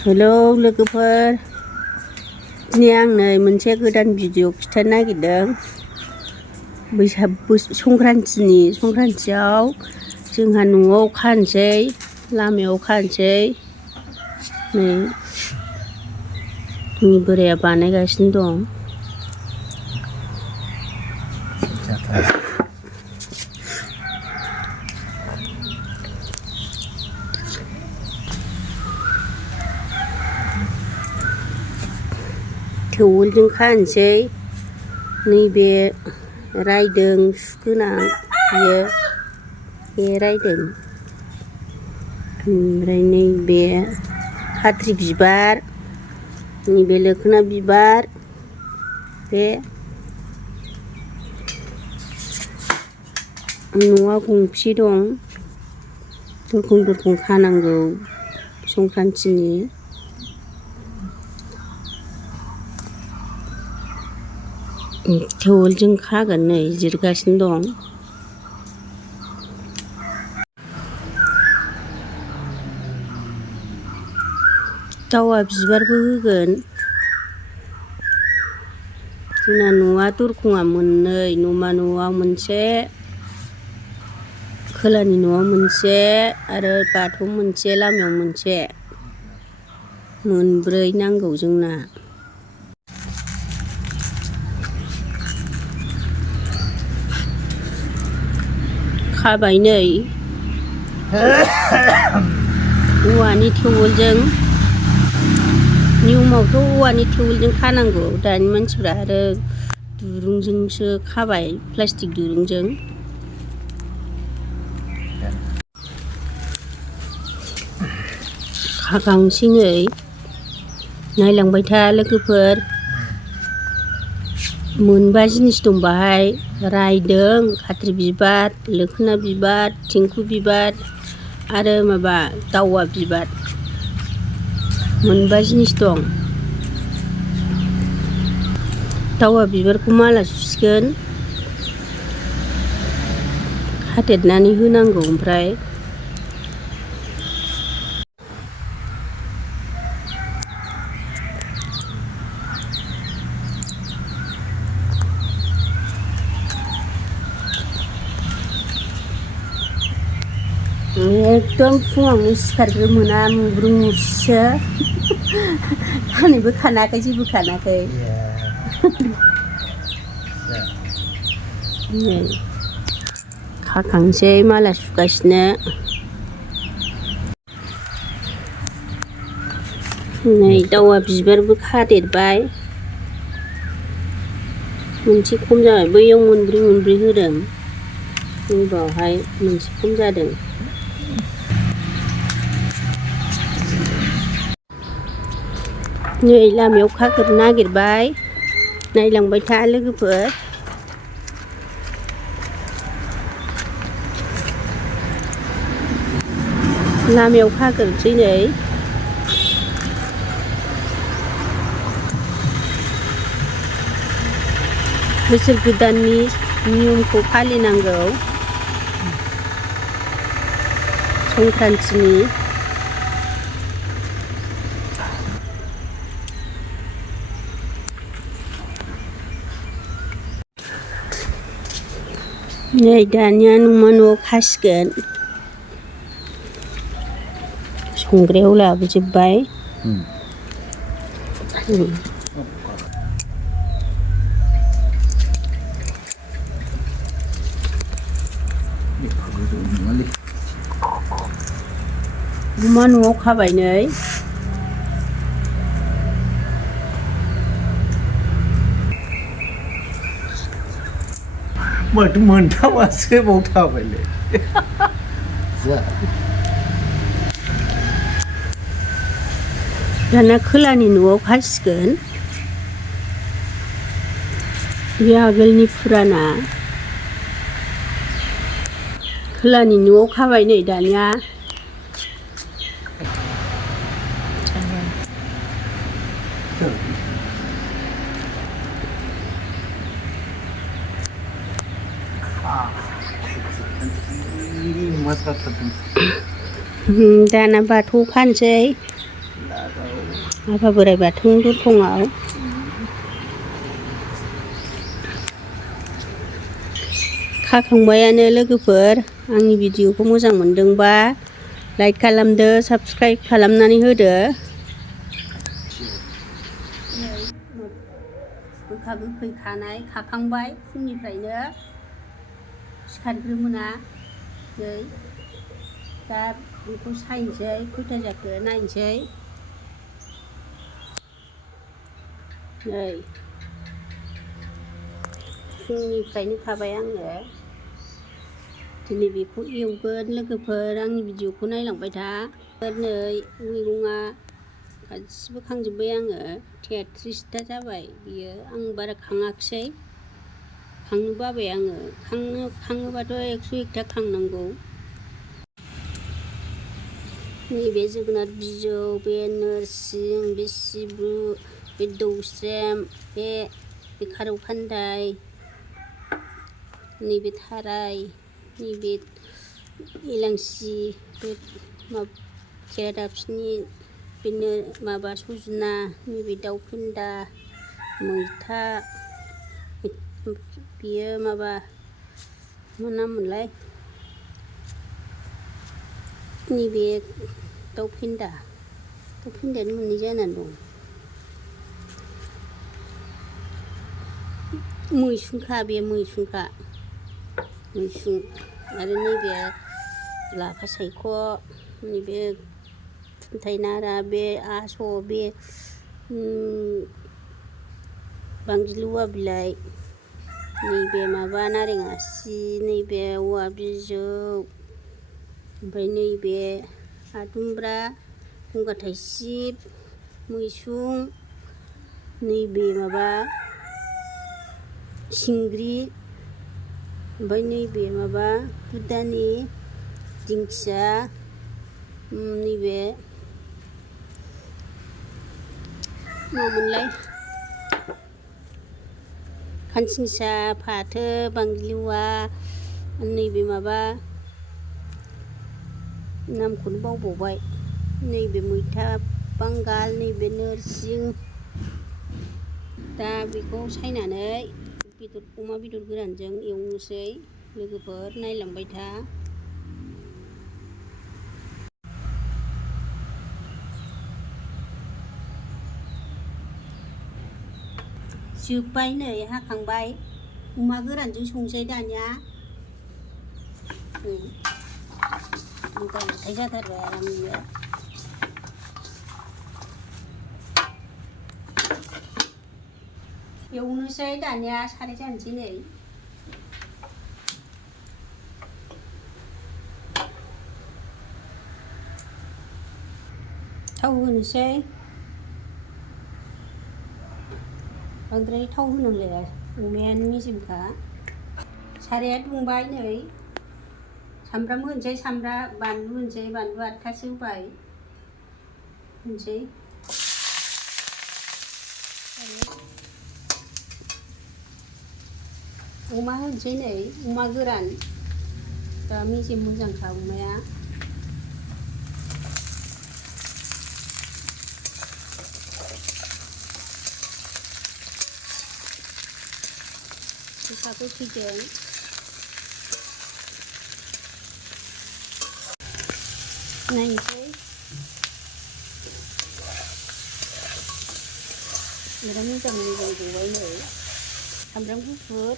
Hello लोगोफोर, दिनै आं नै मोनसे गोदान भिडिअ खिथानो नागिरदों। संक्रान्तियाव जोंहा न'आव खानोसै, लामायाव खानोसै। नै जोंनि बोराया बानायगासिनो दं। थेवलजों खानोसै। नैबे रायदों सुगोनां बे रायदों, ओमफ्राय नैबे खाथ्रि बिबार, नैबे लोखोना बिबार, बे न'आ गंबेसे दं, दरखं खानांगौ संक्रान्तिनि। थेवलजों खागोन, नै जिरगासिनो दं। दावा बिबारबो होगोन। जोंना न'आ दरखंआ मोननै, न'मा न'आव मोनसे, खोलानि न'आव मोनसे, आरो बाथौ मोनसे, लामायाव मोनसे, मोनब्रै नांगौ जोंना। खाबाय नै औवानि थेवलजों। नियमावथ' औवानि थेवलजों खानांगौ, दानि मानसिफ्रा आरो दुरुंजोंसो खाबाय, प्लास्टिक दुरुंजों। खाखांसै नै, नायलांबाय था लोगोफोर। मोनबा जिनिस दं बाहाय, रायदों, खाथ्रि बिबार, लोखोना बिबार, थिंखु बिबार, आरो माबा दावा बिबार। मोनबा जिनिस दं। दावा बिबारखौ माला सुसिगोन, खाथेरनानै होनांगौ। ओमफ्राय एकदम फुङावनो सिखारग्रोमोना मुब्रुम मुरसिसो। खानायबो खानाखै, जेबो खानाखै। नै खाखांसै, माला सुगासिनो। नै दावा बिबारबो खादेरबाय। मोनसे खम जाबाय, बैयाव मोनब्रै होदों, नैबावहाय मोनसे खम जादों। नै लामायाव खाग्रोनो नागिरबाय, नायलांबाय था लोगोफोर। लामायाव खाग्रोनोसै नै। बोसोर गोदाननि नियमखौ फालिनांगौ, संक्रान्तिनि। नै दानिया न'मा न'आव खासिगोन। संग्रायाव लाबोजोब्बाय। न'मा न'आव खाबाय नै। माथो मोनथामासो बाव थाबायलै। दाना खोलानि न'आव खासिगोन। बे आगोलनि फुराना। खोलानि न'आव खाबाय नै दानिया। दाना बाथौआव खानोसै। आफा बोराइ बाथौ दरखंआव खाखांबायानो लोगोफोर। आंनि भिडिअखौ मोजां मोनदोंबा लाइक खालामदो, साबस्क्राइब खालामनानै होदो। गोखा गोखै खाखांबाय फुंनिफ्रायनो सिखारग्रोमोना। नै दा बेखौ सायनोसै, खैथा जाखो नायनोसै। नै फुंनिफ्रायनो खाबाय आङो। दिनै बेखौ एवगोन लोगोफोर। आंनि भिडिअखौ नायलांबाय था। नै मैगङा गासिबो खांजोब्बाय आङो। 33ता जाबाय बियो। आं बारा खाङाखिसै, खांनो बाबाय आङो। खाङोबाथ' 101ता खांनांगौ। नैबे जोगोनार बिजौ, बे नोरसिं, बे सिब्रु, बे दौस्रेम, बे खारौ खान्दाय, नैबे थाराय, नैबे इलांसि, बे खेरादाफिनि, बेनो माबा सजना, नैबे दाउ फेन्दा, मैथा, बेयो माबा मा नाम मोनलाय, नैबे दाउ फेन्दायानो मोननै जानानै दं। मैसुंखा, बे मैसुं आरो नैबे लाफा सायख', नैबे खुन्थाइ नारा, बे आस', बे बांगिलुवा बिलाइ, नैबे माबा नारें आसि, नैबे औवा बिजौ, ओमफ्राय नैबे आदुमब्रा, गंगार थाइसिब, मैसुं, नैबे माबा सिंग्रि, ओमफ्राय नैबे माबा बुदानि, दिंखिया, नैबे मामोनलाय खानसिंसा, फाथो, बांगिलुवा, नैबे माबा नामखौनो बावबावबाय, नैबे मैथा बांगाल, नैबे नोरसिं। दा बेखौ सायनानै अमा बेदर गोरानजों एवनोसै लोगोफोर, नायलांबाय था। जोब्बाय नै हाखांबाय। अमा गोरानजों संसै दानिया। लगाय जाथारबाय आरामनो। एवनोसै दानिया, साराय जानोसै नै। थाव होनोसै। बांद्राय थाव होनांलाया, अमायानो मेजेमखा। साराया दुंबाय नै। सामब्राम होनोसै, बानलु होनोसै, बानलु 8थासो होबाय। होनोसै अमा होनोसै नै, अमा गोरान। दा मेजेम मोजांखा अमाया। गोखा गोखैजों नायनोसै। बिराद मोजां गबाय नै। सामब्राम गुफुर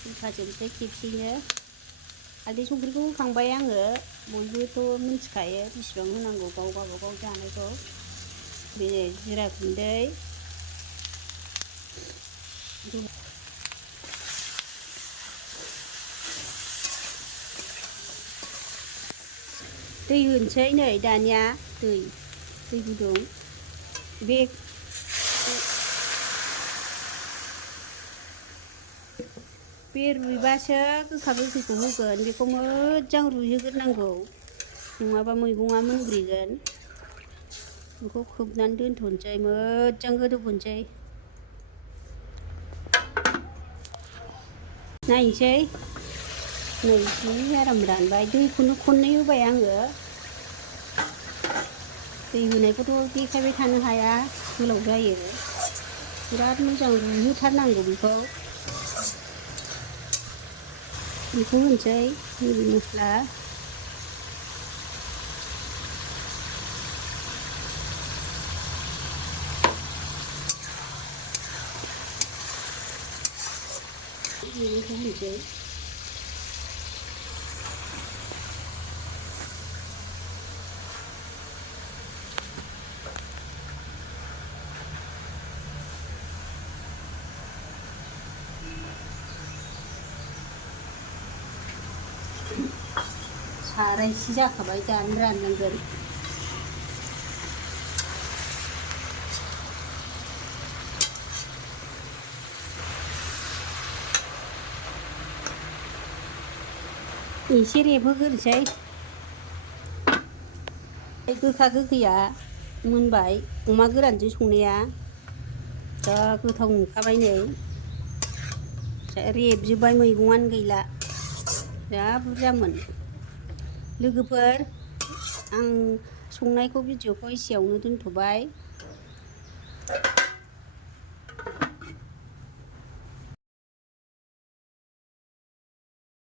होखाजोबनोसै खेबसेयैनो। हालदै संख्रिखौ होखांबाय आङो। बयबोथ' मिथिखायो बेसिबां होनांगौ गाव गावबागाव जानायखौ। बे जिरा गुन्दै, दै होनोसै नै दानिया। दै गुदुं। बे रुइबासो गोखा गोखैखौ होगोन। बेखौ मोजां रुइहोग्रोनांगौ, नङाबा मैगङा मोनग्लिगोन। बेखौ खोबनानै दोनथ'नोसै, मोजां गोदौहोनोसै। नायनोसै नै जि आराम रानबाय। दैखौनो खननै होबाय आङो। दै होनायखौथ' देखायबाय थानो हाया गोलाव जायो बिराद मोजां रुइहोथारनांगौ बेखौ होनोसै मिरि मस्ला बेखौ होनोसै सारायसे जाखाबाय दानो राननांगोन एसे रेबहोग्रोनोसै गोखा गोखैया मोनबाय अमा गोरानजों संनाया जा गोथाव नुखाबाय नै रेबजोब्बाय मैगङानो गैला जा बुरजामोन लोगोफोर आं संनायखौ भिडिअखौ एसेयावनो दोनथ'बाय